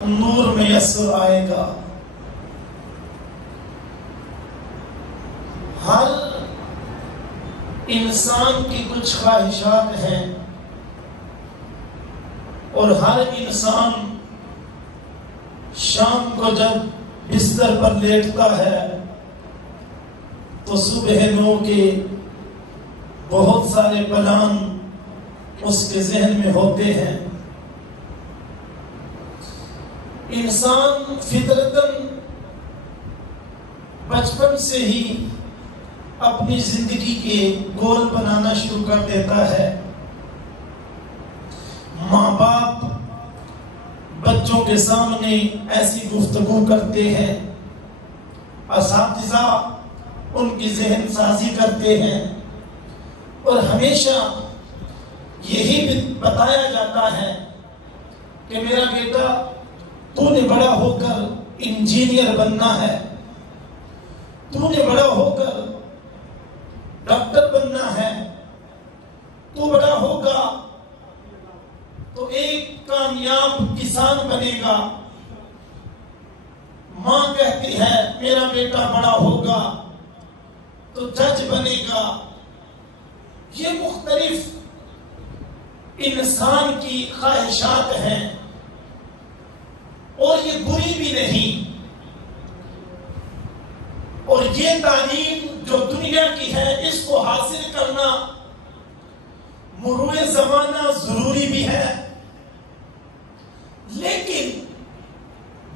نور میسر آئے گا۔ ہر انسان کی کچھ خواہشات ہیں اور ہر انسان شام کو جب بستر پر لیٹتا ہے تو صبح 9 کے بہت سارے پلان اس کے ذہن میں ہوتے ہیں۔ انسان فطرتاً بچپن سے ہی اپنی زندگی کے گول بنانا شروع کر دیتا ہے۔ ماں باپ بچوں کے سامنے ایسی گفتگو کرتے ہیں، اساتذہ ان کی ذہن سازی کرتے ہیں اور ہمیشہ یہی بتایا جاتا ہے کہ میرا بیٹا تو نے بڑا ہو کر انجینئر بننا ہے، تو نے بڑا ہو کر ڈاکٹر بننا ہے، تو بڑا ہوگا تو ایک کامیاب کسان بنے گا۔ ماں کہتی ہے میرا بیٹا بڑا ہوگا تو جج بنے گا۔ یہ مختلف انسان کی خواہشات ہیں اور یہ بری بھی نہیں، اور یہ تعلیم جو دنیا کی ہے اس کو حاصل کرنا مرور زمانہ ضروری بھی ہے، لیکن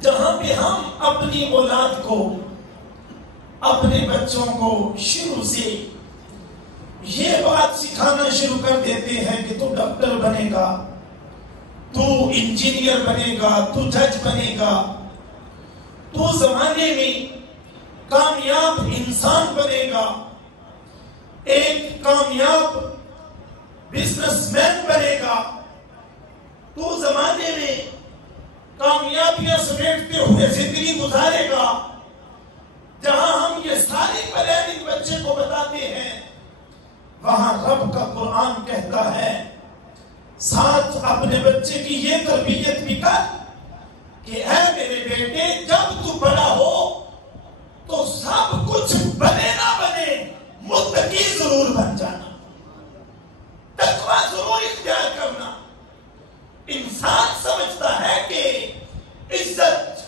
جہاں پہ ہم اپنی اولاد کو، اپنے بچوں کو شروع سے یہ بات سکھانا شروع کر دیتے ہیں کہ تو ڈاکٹر بنے گا، تو انجینئر بنے گا، تو جج بنے گا، تو زمانے میں کامیاب انسان بنے گا، ایک کامیاب بزنس مین بنے گا، تو زمانے میں کامیابیاں سمیٹتے ہوئے زندگی گزارے گا۔ جہاں ہم یہ ساری پلاننگ بچے کو بتاتے ہیں، وہاں رب کا قرآن کہتا ہے ساتھ اپنے بچے کی یہ تربیت بھی کر کہ اے میرے بیٹے جب تو بڑا ہو تو سب کچھ بنے نہ بنے متقی ضرور بن جانا، تقویٰ ضرور اختیار کرنا۔ انسان سمجھتا ہے کہ عزت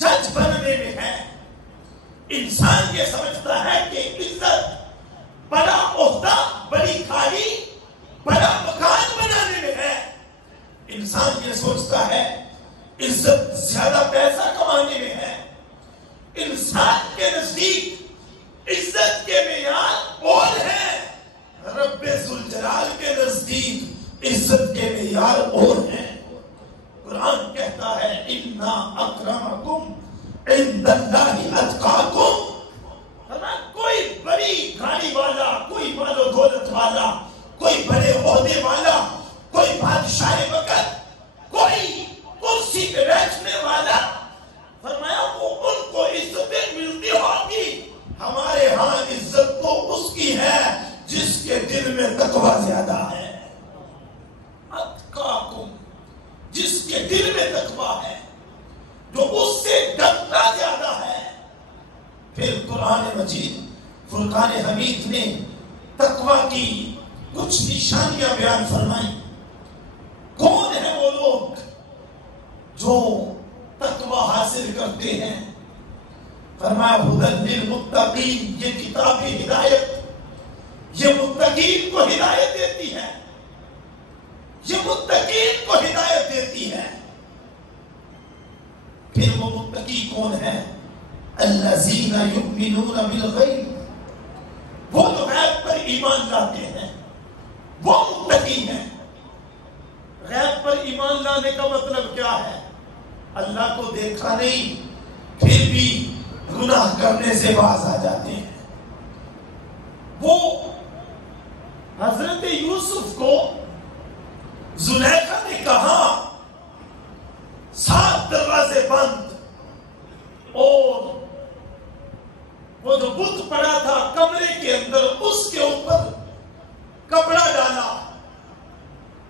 جج بننے میں ہے، انسان یہ سمجھتا ہے کہ عزت بڑا عہدہ، بڑی کھالی، بڑا مکان بنانے میں ہے۔ انسان یہ سوچتا ہے عزت زیادہ پیسہ کمانے میں ہے۔ انسان کے نزدیک عزت کے معیار اور ہیں، رب ذوالجلال کے نزدیک عزت کے معیار اور ہیں۔ قرآن کہتا ہے اِنَّا أَكْرَمَكُمْ عِندَ اللَّهِ أَتْقَاكُمْ۔ کوئی بڑی گاڑی والا، کوئی مال و دولت والا، کوئی بڑے عہدے والا، کوئی بادشاہ وقت، کوئی کرسی پہ بیٹھنے والا، فرمایا وہ ان کو عزتیں ملتی ہوگی، ہمارے ہاں عزت تو اس کی ہے جس کے دل میں تقویٰ زیادہ ہے۔ اتقاکم، جس کے دل میں تقویٰ ہے، جو اس سے ڈرتا زیادہ ہے۔ پھر قرآن مجید فرقان حمید نے تقویٰ کی کچھ نشانیاں بیان فرمائیں۔ کون ہیں وہ لوگ جو تقویٰ حاصل کرتے ہیں؟ فرمایا ھدی للمتقین، یہ کتاب ہدایت یہ متقین کو ہدایت دیتی ہے، یہ متقین کو ہدایت دیتی ہے۔ پھر وہ متقی کون ہے؟ الذین یؤمنون بالغیب، وہ جو غیب پر ایمان لاتے ہیں وہ متقی ہیں۔ غیب پر ایمان لانے کا مطلب کیا ہے؟ اللہ کو دیکھا نہیں پھر بھی گناہ کرنے سے باز آ جاتے ہیں۔ وہ حضرت یوسف کو زلیخا نے کہا 7 دروازے بند، اور وہ جو بت پڑا تھا کمرے کے اندر اس کے اوپر کپڑا ڈالا،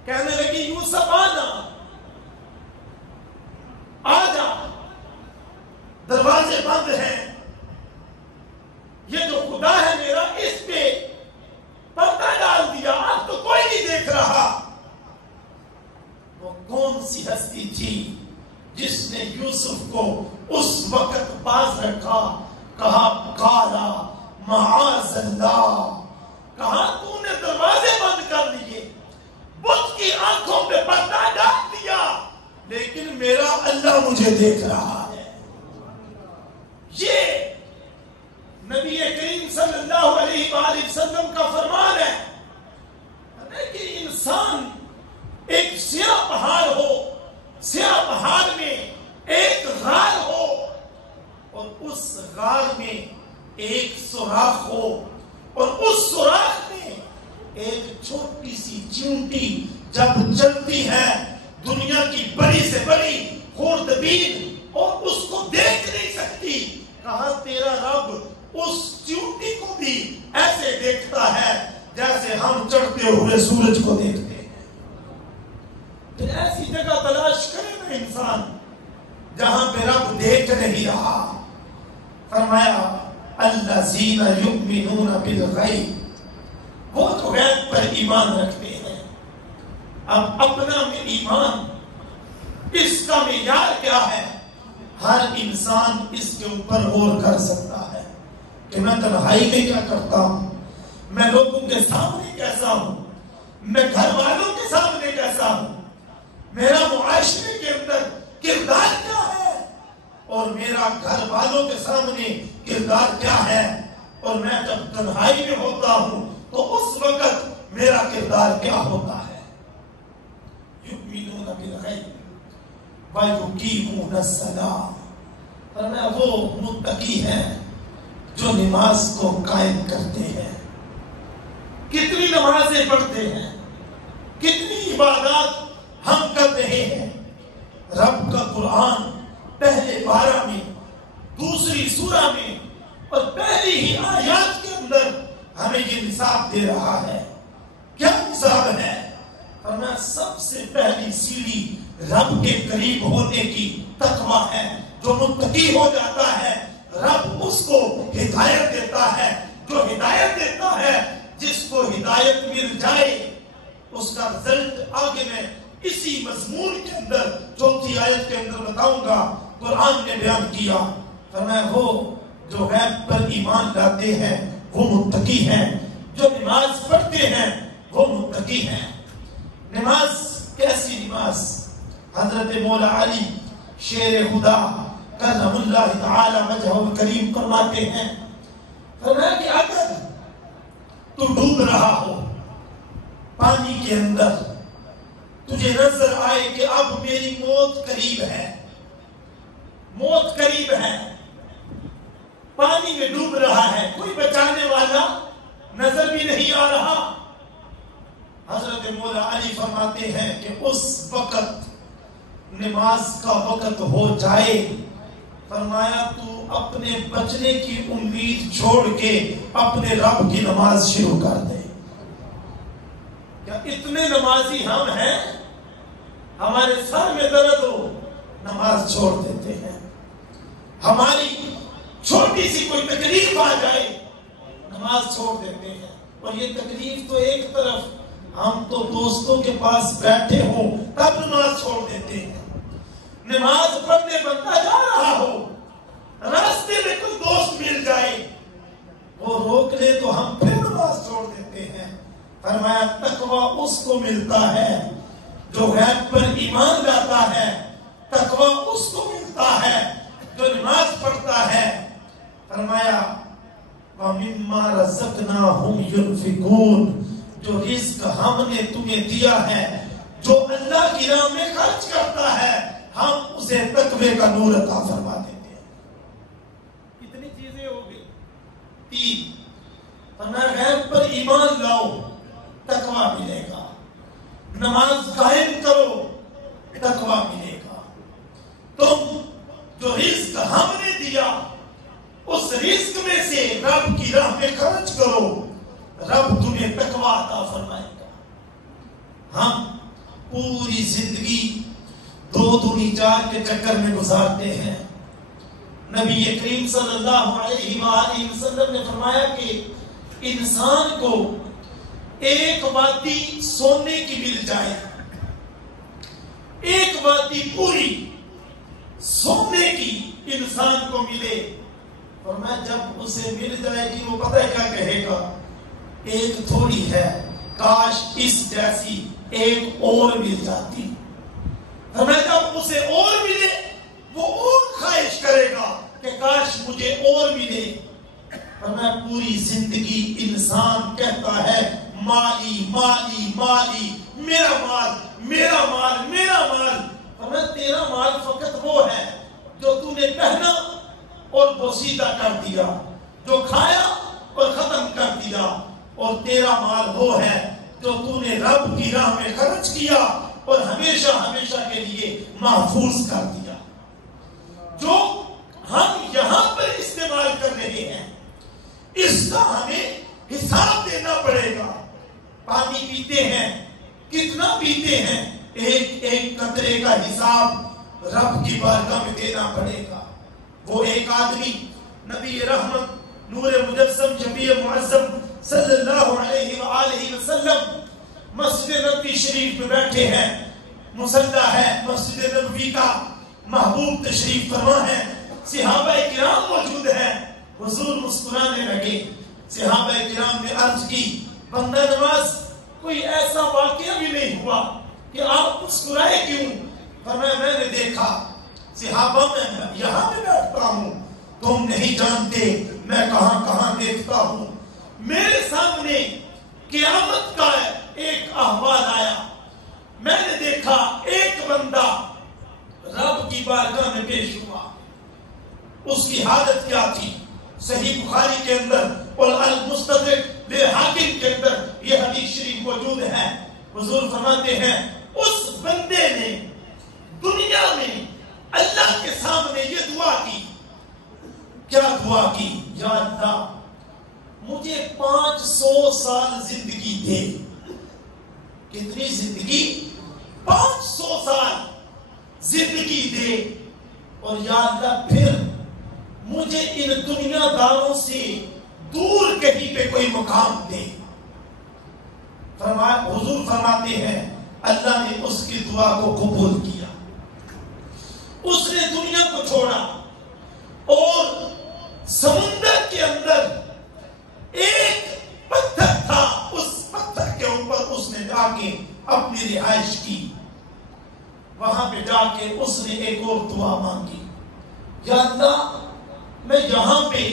کہنے لگی یوسف آنا، جس نے یوسف کو اس وقت باز رکھا، کہا قالا معاذ اللہ، کہا تو نے دروازے بند کر دیے، بت کی آنکھوں پہ پردہ ڈال دیا، لیکن میرا اللہ مجھے دیکھ رہا ہے۔ یہ نبی کریم صلی اللہ علیہ وآلہ وسلم کا فرمان ہے کہ انسان ایک سیاہ پہاڑ ہو، سیاہ پہاڑ میں ایک غار ہو، اور اس غار میں ایک سوراخ ہو، اور اس سوراخ میں ایک چھوٹی سی چیونٹی جب چلتی ہے دنیا کی بڑی سے بڑی خوردبین اور اس کو دیکھ نہیں سکتی، کہا تیرا رب اس چیونٹی کو بھی ایسے دیکھتا ہے جیسے ہم چڑھتے ہوئے سورج کو دیکھتے ہیں۔ پھر ایسی جگہ تلاش کرے نا انسان جہاں پہ رب دیکھ نہیں رہا۔ فرمایا الذین یؤمنون بالغیب، وہ تو غیب پر ایمان رکھتے ہیں۔ اب اپنا میں ایمان، اس کا معیار کیا ہے؟ ہر انسان اس کے اوپر غور کر سکتا ہے کہ میں تنہائی میں کیا کرتا ہوں، میں لوگوں کے سامنے کیسا ہوں، میں گھر والوں کے سامنے کیسا ہوں، میرا معاشرے کے اندر کردار کیا ہے، اور میرا گھر والوں کے سامنے کردار کیا ہے، اور میں جب تنہائی میں ہوتا ہوں تو اس وقت میرا کردار کیا ہوتا ہے۔ یؤمنون بالغیب وَيُقِیمُونَ الصَّلَاةَ، فرمایا وہ متقی ہیں جو نماز کو قائم کرتے ہیں۔ کتنی نمازیں پڑھتے ہیں، کتنی عبادات ہم کر رہے ہیں۔ رب کا قرآن پہلے پارہ میں، دوسری سورہ میں اور پہلی ہی آیات کے اندر ہمیں یہ نصاب دے رہا ہے۔ کیا نصاب ہے؟ فرمایا سب سے پہلی سیڑھی رب کے قریب ہونے کی تقویٰ ہے۔ جو متقی ہو جاتا ہے رب اس کو ہدایت دیتا ہے، جو ہدایت دیتا ہے، جس کو ہدایت مل جائے اس کا رزلٹ آگے میں اسی مضمون کے اندر چوتھی آیت کے اندر بتاؤں گا، قرآن نے بیان کیا۔ فرمایا وہ جو غیب پر ایمان لاتے ہیں وہ متقی ہیں، جو نماز پڑھتے ہیں وہ متقی ہیں۔ نماز کیسی نماز؟ حضرت مولا علی شیر خدا کرم اللہ تعالی وجہہ الکریم فرماتے ہیں، فرمایا کہ اگر تو ڈوب رہا ہو پانی کے اندر، تجھے نظر آئے کہ اب میری موت قریب ہے، موت قریب ہے، پانی میں ڈوب رہا ہے، کوئی بچانے والا نظر بھی نہیں آ رہا، حضرت مولا علی فرماتے ہیں کہ اس وقت نماز کا وقت ہو جائے، فرمایا تو اپنے بچنے کی امید چھوڑ کے اپنے رب کی نماز شروع کر دے۔ کیا اتنے نمازی ہم ہیں؟ ہمارے سر میں درد ہو نماز چھوڑ دیتے ہیں، ہماری چھوٹی سی کوئی تکلیف آ جائے نماز چھوڑ دیتے ہیں، اور یہ تکلیف تو ایک طرف، ہم تو دوستوں کے پاس بیٹھے ہوں تب نماز چھوڑ دیتے ہیں۔ نماز پڑھنے بندہ جا رہا ہو، راستے میں کوئی دوست مل جائے وہ روک لے تو ہم پھر نماز چھوڑ دیتے ہیں۔ فرمایا تقویٰ اس کو ملتا ہے جو غیب پر ایمان لاتا ہے، تقویٰ اس کو ملتا ہے جو نماز پڑھتا ہے۔ فرمایا وَمِمَّا رَزَقْنَاهُمْ يُنْفِقُونَ، جو رزق ہم نے تمہیں دیا ہے، جو اللہ کی راہ میں خرچ کرتا ہے، ہم اسے تقوی کا نور عطا فرما دیتے ہیں۔ کتنی چیزیں ہوگی؟ 3۔ فرمایا غیب پر ایمان لاؤ، تقوی ملے گا، نماز قائم کرو، تقوی ملے گا، تم جو رزق ہم نے دیا اس رزق میں سے رب کی راہ میں خرچ کرو، رب تمہیں تقوی عطا فرمائے گا۔ ہم پوری زندگی 2 دونی 4 کے چکر میں گزارتے ہیں۔ نبی کریم صلی اللہ علیہ وآلہ وسلم نے فرمایا کہ انسان کو ایک وادی سونے کی مل جائے، ایک وادی پوری، سونے کی انسان کو ملے، فرمایا جب اسے مل جائے گی وہ پتہ ہے کیا کہے گا، ایک تھوڑی ہے، کاش اس جیسی ایک اور مل جاتی۔ فرمایا جب اسے اور ملے وہ اور خواہش کرے گا کہ کاش مجھے اور ملے۔ فرمایا پوری زندگی انسان کہتا ہے مالی مالی مالی، میرا مال میرا مال میرا مال۔ فرمایا تیرا مال فقط وہ ہے جو تو نے پہنا اور بوسیدہ کر دیا، جو کھایا اور ختم کر دیا، اور تیرا مال وہ ہے جو تو نے رب کی راہ میں خرچ کیا اور ہمیشہ ہمیشہ کے لیے محفوظ کر دیا۔ جو ہم یہاں پر استعمال کر رہے ہیں اس کا ہمیں حساب دینا پڑے گا۔ پانی پیتے ہیں، کتنا پیتے ہیں، ایک ایک قطرے کا حساب رب کی بارگاہ میں دینا پڑے گا۔ وہ ایک آدمی نبی رحمت نور مجسم شفیع معظم صلی اللہ علیہ وآلہ وسلم مسجد نبوی شریف میں بیٹھے ہیں، مصلی ہے مسجد نبوی کا، محبوب تشریف فرما ہے، صحابہ کرام موجود ہیں۔ حضور مسکرانے لگے۔ صحابہ کرام نے عرض کی بندہ نواز کوئی ایسا واقعہ بھی نہیں ہوا کہ آپ مسکرائے کیوں؟ فرمایا میں نے دیکھا صحابہ میں یہاں پہ بیٹھتا ہوں، تم نہیں جانتے میں کہاں کہاں دیکھتا ہوں۔ میرے سامنے قیامت کا ایک احوال آیا، میں نے دیکھا ایک بندہ رب کی بارگاہ میں پیش ہوا، اس کی حالت کیا تھی؟ صحیح بخاری کے اندر اور المستدرک للحاکم کے اندر یہ حدیث شریف موجود ہے۔ حضور فرماتے ہیں اس بندے نے دنیا میں اللہ کے سامنے یہ دعا کی، کیا دعا کی؟ یا اللہ مجھے 500 سال زندگی دے۔ کتنی زندگی؟ 500 سال زندگی دے، اور یا اللہ پھر مجھے ان دنیا داروں سے دور کہیں پہ کوئی مقام دے۔ حضور فرماتے ہیں اللہ نے اس کی دعا کو قبول کیا، اس نے دنیا کو چھوڑا اور سمندر کے اندر ایک پتھر تھا، اس پتھر کے اوپر اس نے جا کے اپنی رہائش کی۔ وہاں پہ جا کے اس نے ایک اور دعا مانگی، یا اللہ میں یہاں پہ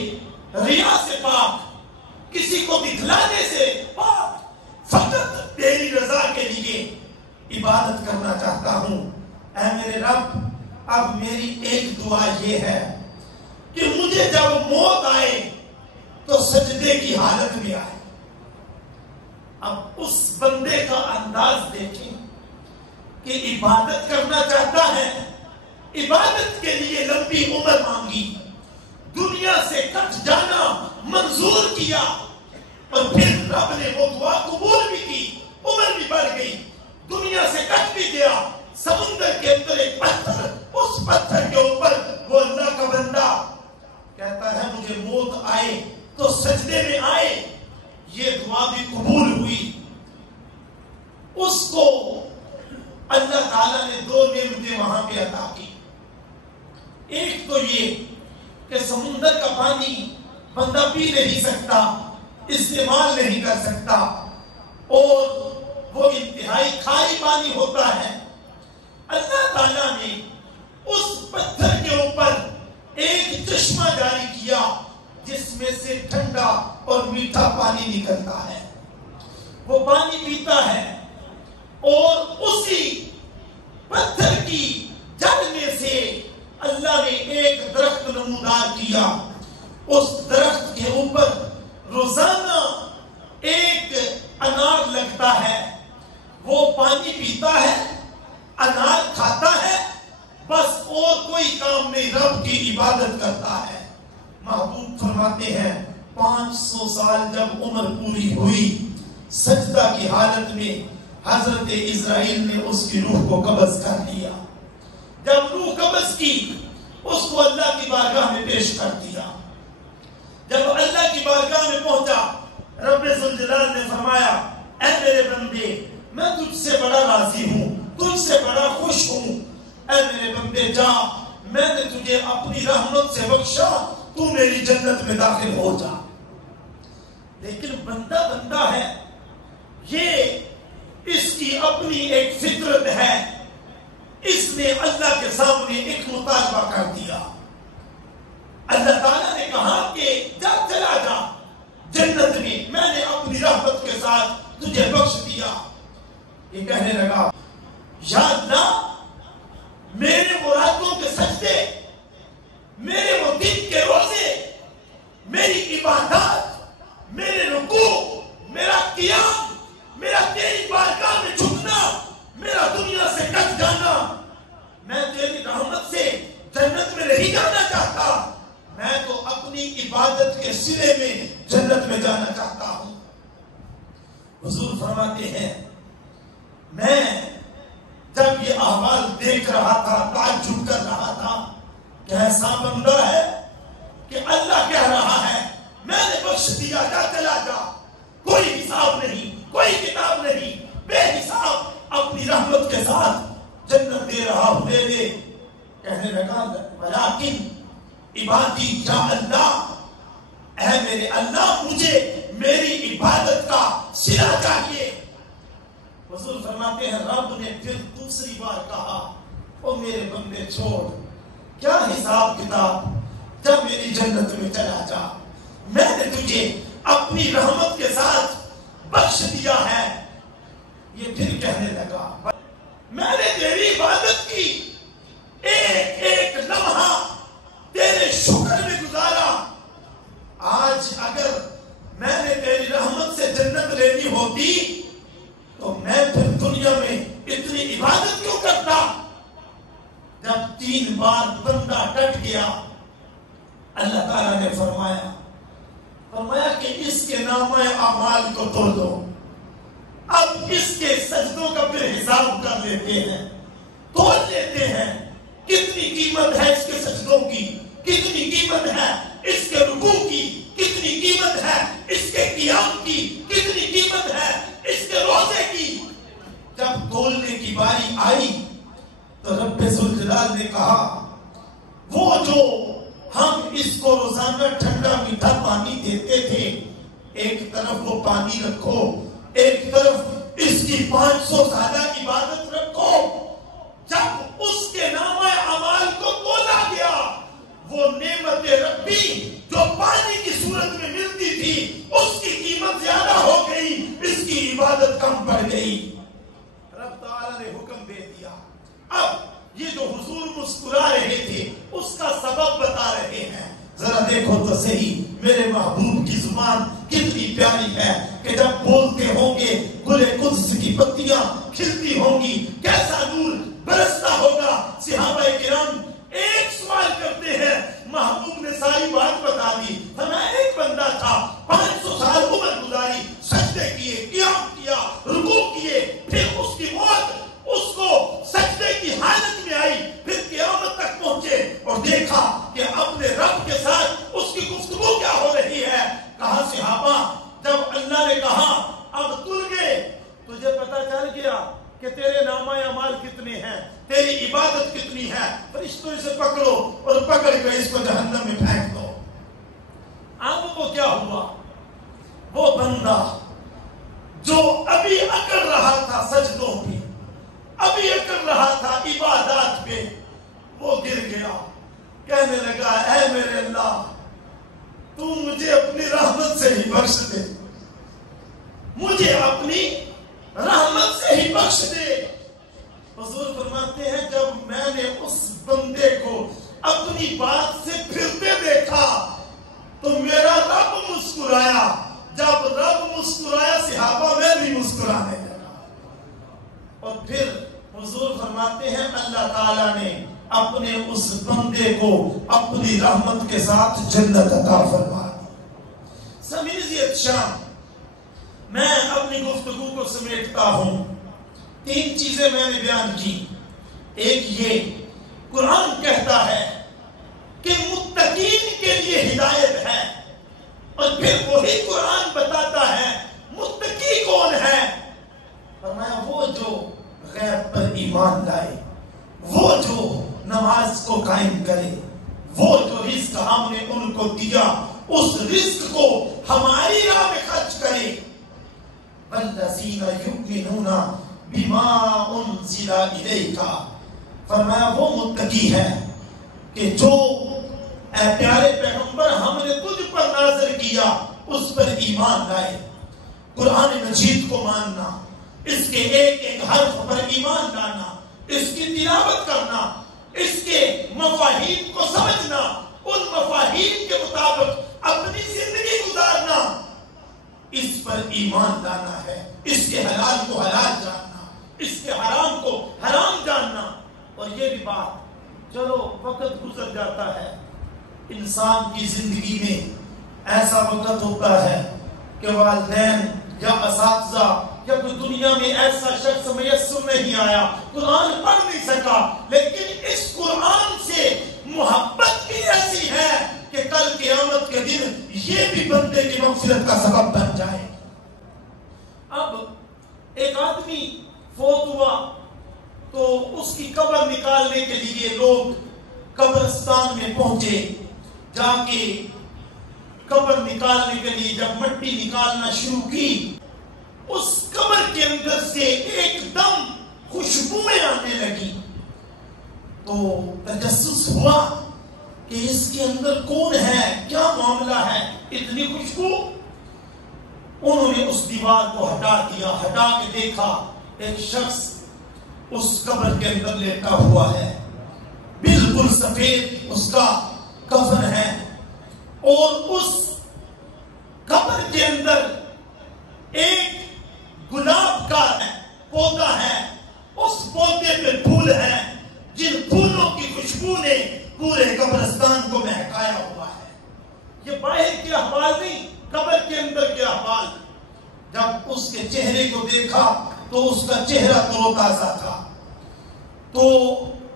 ریا سے پاک، کسی کو دکھلانے سے پاک، فقط تیری رضا کے لیے عبادت کرنا چاہتا ہوں۔ اے میرے رب اب میری ایک دعا یہ ہے کہ مجھے جب موت آئے تو سجدے کی حالت میں آئے۔ اب اس بندے کا انداز دیکھیں کہ عبادت کرنا چاہتا ہے، عبادت کے لیے لمبی عمر مانگی، دنیا سے کٹ جانا منظور کیا، اور پھر رب نے وہ دعا قبول بھی کی، عمر بھی بڑھ گئی، دنیا سے کٹ بھی گیا۔ سمندر کے اندر ایک پتھر، اس پتھر کے اوپر وہ اللہ کا بندہ کہتا ہے مجھے موت آئے تو سجدے میں آئے۔ یہ دعا بھی قبول ہوئی۔ اس کو اللہ تعالیٰ نے 2 نعمتیں وہاں پہ عطا کی۔ ایک تو یہ کہ سمندر کا پانی بندہ پی نہیں سکتا، استعمال نہیں کر سکتا، اور وہ انتہائی کھاری پانی ہوتا ہے۔ اللہ تعالیٰ نے اس پتھر کے اوپر ایک چشمہ جاری کیا جس میں سے ٹھنڈا اور میٹھا پانی نکلتا ہے۔ وہ پانی پیتا ہے اور اسی پتھر کی جڑ میں سے اللہ نے ایک درخت نمودار کیا۔ اس درخت کے اوپر روزانہ ایک انار لگتا ہے، وہ پانی پیتا ہے، انار کھاتا ہے، بس اور کوئی کام نہیں، رب کی عبادت کرتا ہے۔ محبوب فرماتے ہیں 500 سال جب عمر پوری ہوئی، سجدہ کی حالت میں حضرت اسرائیل نے اس کی روح کو قبض کر لیا۔ جب روح قبض کی اس کو اللہ کی بارگاہ میں پیش کر دیا۔ جب اللہ کی بارگاہ میں پہنچا، رب ذوالجلال نے فرمایا اے میرے بندے میں تجھ سے بڑا راضی ہوں، تجھ سے بڑا خوش ہوں، اے میرے بندے جا میں نے تجھے اپنی رحمت سے بخشا، تو میری جنت میں داخل ہو جا۔ لیکن بندہ بندہ ہے، یہ اس کی اپنی ایک فطرت ہے، اس نے اللہ کے سامنے ایک مطالبہ کر دیا۔ اللہ تعالیٰ نے کہا کہ جا چلا جا جنت میں نے اپنی رحمت کے ساتھ تجھے بخش دیا۔ یہ کہنے لگا یا اللہ، میرے مرادوں کے سجدے، میرے وہ دن کے روزے، میری عبادات، میرے رکوع، میرا قیام، میرا تیری بارگاہ میں جھکنا، میرا دنیا سے کٹ جانا، میں تیری رحمت سے جنت میں نہیں جانا چاہتا، میں تو اپنی عبادت کے سرے میں جنت میں جانا چاہتا ہوں۔ حضور فرماتے ہیں میں جب یہ احوال دیکھ رہا تھا، تعجب کر رہا تھا کہ ایسا بندہ ہے کہ اللہ کہہ رہا ہے میں نے بخش دیا، جا چلا جا، کوئی حساب نہیں، کوئی کتاب نہیں، بے حساب اپنی رحمت کے ساتھ جنت دے رہا ہوں، دے دے۔ کہنے لگا ولیکن عبادی یا اللہ، اے میرے اللہ، مجھے میری عبادت کا صلہ چاہیے۔ حضور فرماتے ہیں رب نے پھر دوسری بار کہا او میرے بندے چھوڑ، کیا حساب کتاب، جب میری جنت میں چلا جا، میں نے تجھے اپنی رحمت کے ساتھ بخش دیا ہے۔ یہ پھر کہنے لگا میں نے تیری عبادت کی، ایک ایک لمحہ تیرے شکر میں گزارا، آج اگر میں نے تیری رحمت سے جنت لینی ہوتی تو میں پھر دنیا میں اتنی عبادت کیوں کرتا؟ جب 3 بار بندہ ڈٹ گیا، اللہ تعالیٰ نے فرمایا کہ اس کے نامہ اعمال کو توڑ دو، اب اس کے سجدوں کا پھر حساب کر لیتے ہیں، توڑ لیتے ہیں، کتنی قیمت ہے اس کے سجدوں کی، کتنی قیمت ہے اس کے رکوع کی، کتنی قیمت ہے اس کے قیام کی، کتنی قیمت ہے اس کے روزے کی۔ جب تولنے کی باری آئی تو رب ذوالجلال نے کہا وہ جو ہم اس کو روزانہ ٹھنڈا میٹھا پانی دیتے تھے، ایک طرف وہ پانی رکھو، ایک طرف اس کی 500 سالہ عبادت رکھو۔ جب اس کے نامہ اعمال کو تولا گیا، وہ نعمت ربی جو پانی کی صورت میں ملتی تھی اس کی قیمت زیادہ ہو گئی، اس کی عبادت کم پڑ گئی۔ رب تعالیٰ نے حکم دے دیا۔ اب یہ جو حضور مسکرا رہے تھے اس کا سبب بتا رہے ہیں، ذرا دیکھو تو صحیح میرے محبوب کی زبان کتنی پیاری ہے کہ جب بولتے ہوں گے گل قدس کی پتیاں کھلتی ہوں گی، کیسا نور برستا ہوگا۔ صحابہ کرام ایک سوال کرتے ہیں، محبوب نے ساری بات بتا دی، ہمیں ایک بندہ تھا 500 سال عمر گزاری، سجدے کیے، قیام کیا، رکوع کیے، پھر اس کی موت اس کو سجدے کی حالت میں آئی، پھر قیامت تک پہنچے اور دیکھا کہ اپنے رب کے ساتھ اس کی گفتگو کیا ہو رہی ہے۔ کہا صحابہ جب اللہ نے کہا اب تل گئے، تجھے پتا چل گیا کہ تیرے نامہ اعمال کتنے ہیں، تیری عبادت کتنی ہے، فرشتوں سے پکڑو اور پکڑ کے اس کو جہنم میں پھینک دو۔ اب وہ کیا ہوا؟ وہ بندہ جو ابھی اکڑ رہا تھا سجدوں پہ، ابھی اکڑ رہا تھا عبادات پہ، وہ گر گیا، کہنے لگا اے میرے اللہ، تو مجھے اپنی رحمت سے ہی بخش دے، مجھے اپنی رحمت سے ہی بخش دے۔ حضور فرماتے ہیں جب میں نے اس بندے کو اپنی بات سے پھرتے دیکھا تو میرا رب مسکرایا، جب رب مسکرایا صحابہ میں بھی مسکرانے لگا۔ اور پھر حضور فرماتے ہیں اللہ تعالیٰ نے اپنے اس بندے کو اپنی رحمت کے ساتھ جنت عطا فرما دی۔ سمیزیت شام، میں اپنی گفتگو کو سمیٹتا ہوں، 3 چیزیں میں نے بیان کی۔ ایک یہ قرآن کہتا ہے کہ متقین کے لیے ہدایت ہے، اور پھر وہی قرآن بتاتا ہے متقی کون ہے۔ فرمایا وہ جو غیب پر ایمان لائے، وہ جو نماز کو قائم کرے. وہ جو رزق ہم نے ان کو دیا اس رزق کو ہماری راہ میں خرچ کرے. والذین یؤمنون بما انزل الیک، فرمایا وہ متقی ہے کہ جو اے پیارے پیغمبر ہم نے تجھ پر نازل کیا اس پر ایمان لائے. قرآن مجید کو ماننا، اس کے ایک ایک حرف پر ایمان لانا، اس کی تلاوت کرنا، اس کے مفاہیم کو سمجھنا، ان مفاہیم کے مطابق اپنی زندگی گزارنا، اس پر ایمان لانا ہے. اس کے حلال کو حلال جاننا، اس کے حرام کو حرام جاننا. اور یہ بھی بات، چلو وقت گزر جاتا ہے، انسان کی زندگی میں ایسا وقت ہوتا ہے کہ والدین یا اساتذہ یا کوئی دنیا میں ایسا شخص میسر نہیں آیا، قرآن پڑھ نہیں سکا، لیکن اس قرآن سے محبت بھی ایسی ہے کہ کل قیامت کے دن یہ بھی بندے کی مغفرت کا سبب بن جائے. اب ایک آدمی فوت ہوا تو اس کی قبر نکالنے کے لیے لوگ قبرستان میں پہنچے. جا کے قبر نکالنے کے لیے جب مٹی نکالنا شروع کی، اس قبر کے اندر سے ایک دم خوشبوئیں آنے لگی. تو تجسس ہوا کہ اس کے اندر کون ہے، کیا معاملہ ہے، اتنی خوشبو. انہوں نے اس دیوار کو ہٹا دیا، ہٹا کے دیکھا ایک شخص اس قبر کے اندر لیٹا ہوا ہے، بالکل سفید اس کا کفن ہے، اور اس قبر کے اندر ایک گلاب کا پودا ہے، اس پودے پہ پھول ہیں جن پھولوں کی خوشبو نے پورے قبرستان کو مہکایا ہوا ہے. یہ باہر کے احوال نہیں، قبر کے اندر کے احوال. جب اس کے چہرے کو دیکھا تو اس کا چہرہ ترو تازہ تھا. تو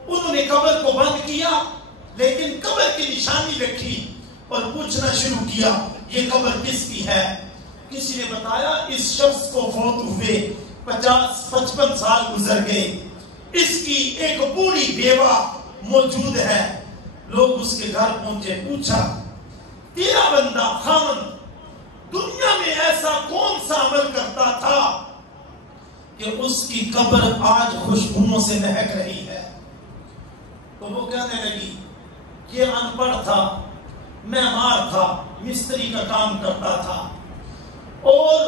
انہوں نے قبر کو بند کیا، لیکن قبر کی نشانی رکھی اور پوچھنا شروع کیا یہ قبر کس کی ہے. کسی نے بتایا اس شخص کو فوت ہوئے 50-55 سال گزر گئے، اس کی ایک بوڑھی بیوہ موجود ہے. لوگ اس کے گھر پہنچے، پوچھا تیرا بندہ خامن دنیا میں ایسا کون سا عمل کرتا تھا کہ اس کی قبر آج خوشبوؤں سے مہک رہی ہے. تو وہ کہنے لگی یہ ان پڑھ تھا، معمار تھا، مستری کا کام کرتا تھا، اور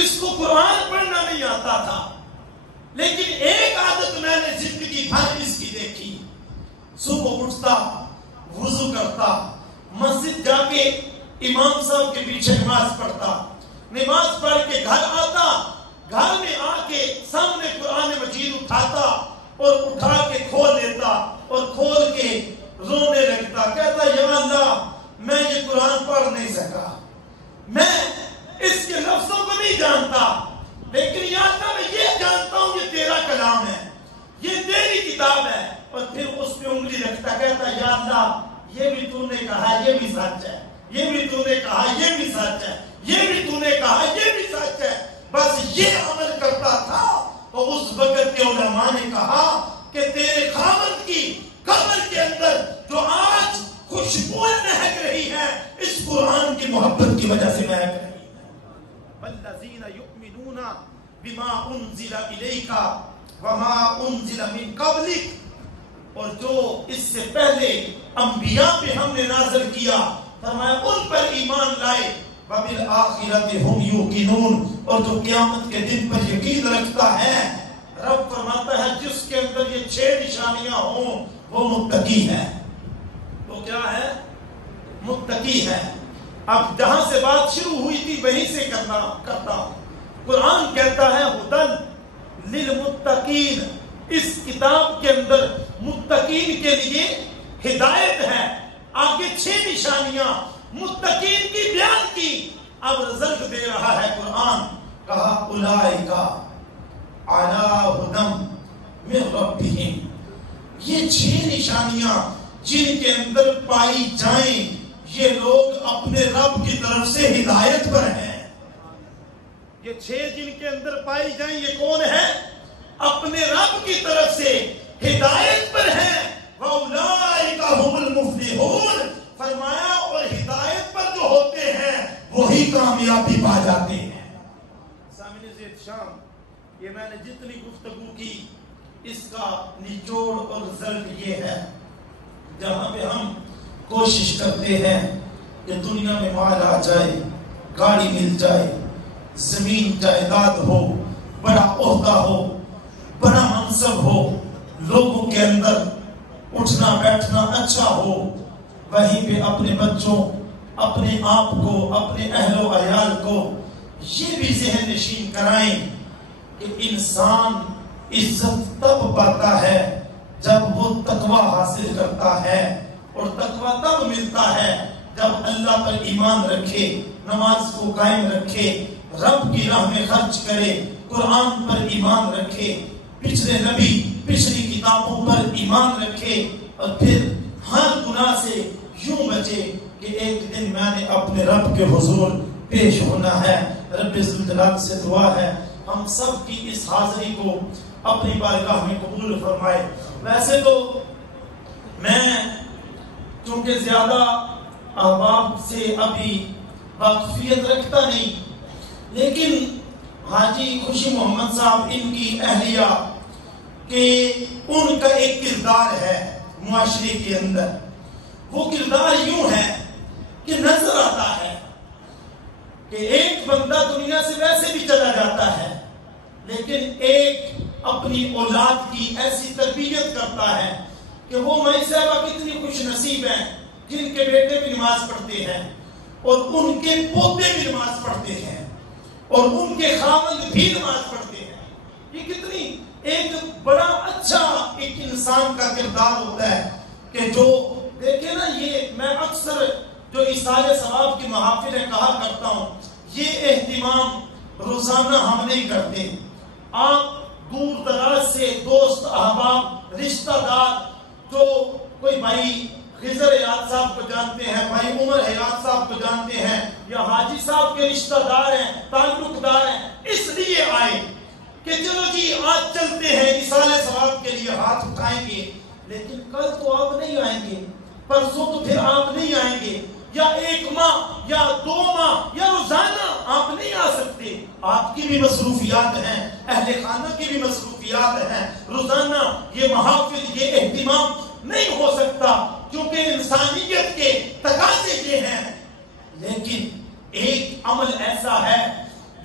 اس کو قرآن پڑھنا نہیں آتا تھا، لیکن ایک عادت میں نے زندگی بھر اس کی دیکھی. صبح اٹھتا، وضو کرتا، مسجد جا کے امام صاحب کے پیچھے نماز پڑھتا، نماز پڑھ کے گھر آتا، گھر میں آ کے سامنے قرآن مجید اٹھاتا اور اٹھا کے کھول لیتا اور کھول کے رونے لگتا. کہتا یا اللہ میں یہ قرآن پڑھ نہیں سکا، میں اس کے لفظوں کو نہیں جانتا، لیکن یا اللہ میں یہ جانتا ہوں یہ تیرا کلام ہے، یہ تیری کتاب ہے. اور پھر اس پہ انگلی رکھتا، کہتا یا اللہ یہ بھی تو نے کہا یہ بھی سچ ہے، یہ بھی تو نے کہا یہ بھی سچ ہے، یہ بھی تو نے کہا یہ بھی سچ ہے. بس یہ عمل کرتا تھا. تو اس وقت کے علماء نے کہا کہ تیرے خاوند کی قبر کے اندر جو آج خوشبوئیں مہک رہی ہیں اس قرآن کی محبت کی وجہ سے مہک رہی ہے. والذین یؤمنون بما انزل الیک وما انزل من قبلک، اور جو اس سے پہلے انبیاء پہ ہم نے نازل کیا، فرمایا ان پر ایمان لائے. وبالآخرۃ ہم یوقنون، اور جو قیامت کے دن پر یقین رکھتا ہے. رب فرماتا ہے جس کے اندر یہ 6 نشانیاں ہوں وہ متقی ہے. وہ کیا ہے؟ متقی ہے. اب جہاں سے بات شروع ہوئی تھی وہیں سے کرتا ہوں. قرآن کہتا ہے ہدی للمتقین، اس کتاب کے اندر متقین کے لیے ہدایت ہے. آگے 6 نشانیاں متقین کی بیان کی. اب رزلٹ دے رہا ہے قرآن. کہا اولئک علی ھدی من ربہم، یہ 6 نشانیاں جن کے اندر پائی جائیں یہ لوگ اپنے رب کی طرف سے ہدایت پر ہیں. یہ 6 جن کے اندر پائی جائیں یہ کون ہے؟ اپنے رب کی طرف سے ہدایت پر ہیں. وَأُولَٰئِكَ هُمُ الْمُفْلِحُونَ، فرمایا اور ہدایت پر جو ہوتے ہیں وہی کامیابی پا جاتے ہیں۔ سامنے سے شام، یہ میں نے جتنی گفتگو کی اس کا نچوڑ اور رزلٹ یہ ہے، جہاں پہ ہم کوشش کرتے ہیں کہ دنیا میں مال آ جائے، گاڑی مل جائے، زمین جائیداد ہو، بڑا عہدہ ہو، بڑا منصب ہو، لوگوں کے اندر اٹھنا بیٹھنا اچھا ہو، وہیں پہ اپنے بچوں، اپنے آپ کو، اپنے اہل و عیال کو یہ بھی ذہن نشین کرائیں کہ انسان عزت تب پاتا ہے جب وہ تقوی حاصل کرتا ہے، اور تقوی تب ملتا ہے جب اللہ پر ایمان رکھے، نماز کو قائم رکھے، رب کی راہ میں خرچ کرے، قرآن پر ایمان رکھے، پچھلے نبی پچھلی کتابوں پر ایمان رکھے، اور پھر ہر گناہ سے یوں بچے کہ ایک دن میں نے اپنے رب کے حضور پیش ہونا ہے۔ رب ذوالجلال سے دعا ہے ہم سب کی اس حاضری کو اپنی بارگاہ میں قبول فرمائے۔ ویسے تو میں چونکہ زیادہ احباب سے ابھی واقفیت رکھتا نہیں، لیکن حاجی خوشی محمد صاحب، ان کی اہلیہ کہ ان کا ایک کردار ہے معاشرے کے اندر، وہ کردار یوں ہے کہ نظر آتا ہے کہ ایک بندہ دنیا سے ویسے بھی چلا جاتا ہے، لیکن ایک اپنی اولاد کی ایسی تربیت کرتا ہے کہ وہ مائی صاحبہ کتنی خوش نصیب ہیں جن کے بیٹے بھی نماز پڑھتے ہیں، اور ان کے پوتے بھی نماز پڑھتے ہیں، اور ان کے خاوند بھی نماز پڑھتے ہیں۔ یہ کتنی ایک بڑا اچھا ایک انسان کا کردار ہوتا ہے کہ جو دیکھیں نا، یہ میں اکثر جو ایصال ثواب کی محافلیں کہا کرتا ہوں، یہ اہتمام روزانہ ہم نہیں کرتے۔ آپ دور دراز سے دوست احباب رشتہ دار، جو کوئی بھائی خضر حیات صاحب کو جانتے ہیں، بھائی عمر حیات صاحب کو جانتے ہیں، یا حاجی صاحب کے رشتہ دار ہیں، تعلق دار ہیں، اس لیے آئے کہ چلو جی آج چلتے ہیں ایصال ثواب کے لیے، ہاتھ اٹھائیں گے، لیکن کل تو آپ نہیں آئیں گے، پرسوں تو پھر آپ نہیں آئیں گے، یا ایک ماہ یا 2 ماہ یا روزانہ آپ نہیں آ سکتے۔ آپ کی بھی مصروفیات ہیں، اہل خانہ کی بھی مصروفیات ہیں، روزانہ یہ محافل، یہ اہتمام نہیں ہو سکتا کیونکہ انسانیت کے تقاضے یہ ہیں۔ لیکن ایک عمل ایسا ہے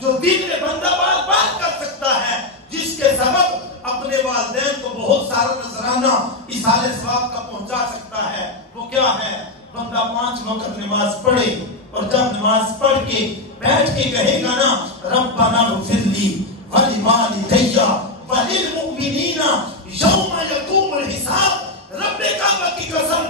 جو دن میں بندہ بار بار کر سکتا ہے، جس کے سبب اپنے والدین کو بہت سارا نذرانہ ایصال ثواب کا پہنچا سکتا ہے۔ وہ کیا ہے؟ بندہ 5 وقت نماز پڑھے، اور جب نماز پڑھ کے بیٹھ کے کہے گا نا ربنا اغفر لی ولوالدی وللمؤمنین یوم یقوم الحساب، رب کعبہ کی قسم،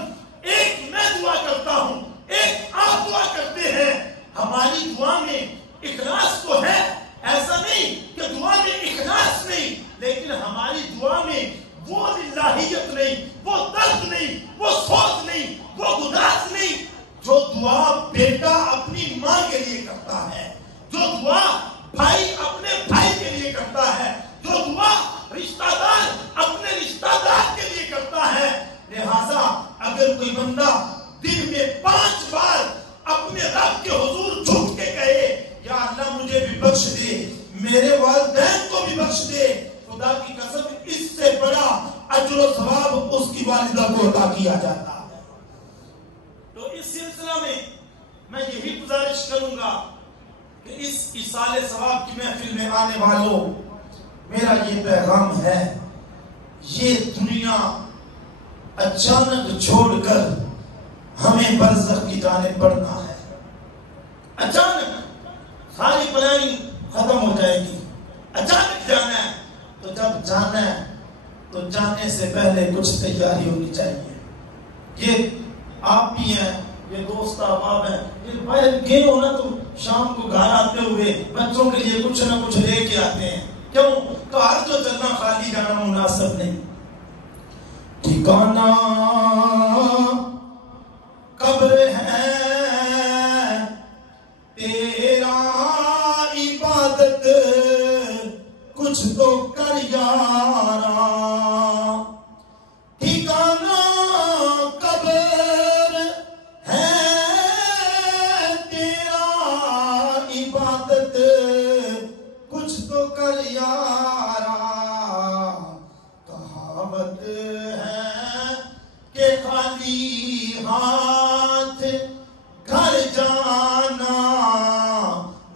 ایک میں دعا کرتا ہوں، ایک آپ دعا کرتے ہیں، ہماری دعا میں اخلاص تو ہے، ایسا نہیں کہ دعا میں اخلاص نہیں، لیکن ہماری دعا میں وہ للہیت نہیں، وہ درد نہیں، وہ سوچ نہیں، وہ گداز نہیں، جو دعا بیٹا اپنی ماں کے لیے کرتا ہے، جو دعا بھائی اپنے بھائی کے لیے کرتا ہے، جو دعا رشتہ دار اپنے رشتہ دار کے لیے کرتا ہے۔ لہذا اگر کوئی بندہ دن میں 5 بار اپنے رب کے حضور جھک کے کہے یا اللہ مجھے بھی بخش دے، میرے والدین کو بھی بخش دے، خدا کی قسم اس سے بڑا اجر و ثواب اس کی والدہ کو عطا کیا جاتا ہے۔ تو اس سلسلہ میں یہی گزارش کروں گا کہ اس ایصال ثواب کی محفل میں آنے والوں، میرا یہ پیغام ہے، یہ دنیا اچانک چھوڑ کر ہمیں برزخ کی جانب بڑھنا ہے۔ اچانک ساری پلاننگ ختم ہو جائے گی، اچانک جانا ہے، تو جب جانا ہے تو جانے سے پہلے کچھ تیاری ہونی چاہیے۔ یہ آپ بھی ہیں، یہ دوست احباب ہیں، یہ باہر گئے ہو نا تو شام کو گھر آتے ہوئے بچوں کے لیے کچھ نہ کچھ لے کے آتے ہیں، کیوں؟ تو ہر جو چلنا خالی جانا مناسب نہیں۔ ٹھکانہ قبر ہے تیرا، عبادت کچھ تو کر یارا، ٹھکانہ ہاتھ گھر جانا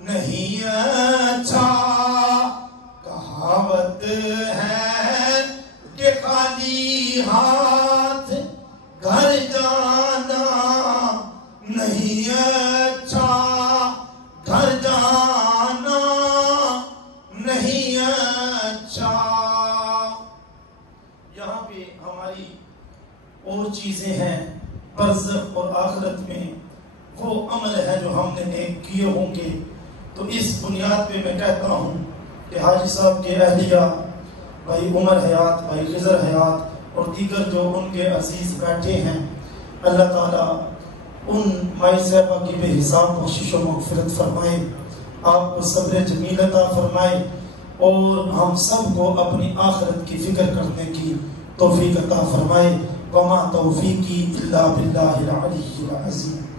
نہیں اچھا، کہاوت ہے کہ خالی ہاتھ گھر جانا نہیں اچھا، گھر جانا نہیں اچھا۔ یہاں پہ ہماری اور چیزیں ہیں برزخ اور آخرت میں، وہ عمل ہے جو ہم نے نیک کیے ہوں گے۔ تو اس بنیاد پہ میں کہتا ہوں کہ حاجی صاحب کے اہلیہ بھائی عمر حیات، بھائی خضر حیات اور دیگر جو ان کے عزیز بیٹھے ہیں، اللہ تعالیٰ ان مائی صاحبہ کی بے حساب بخشش و مغفرت فرمائے، آپ کو صبر جمیل عطا فرمائے، اور ہم سب کو اپنی آخرت کی فکر کرنے کی توفیق عطا فرمائے۔ وما توفیقی الا باللہ العلی العظیم۔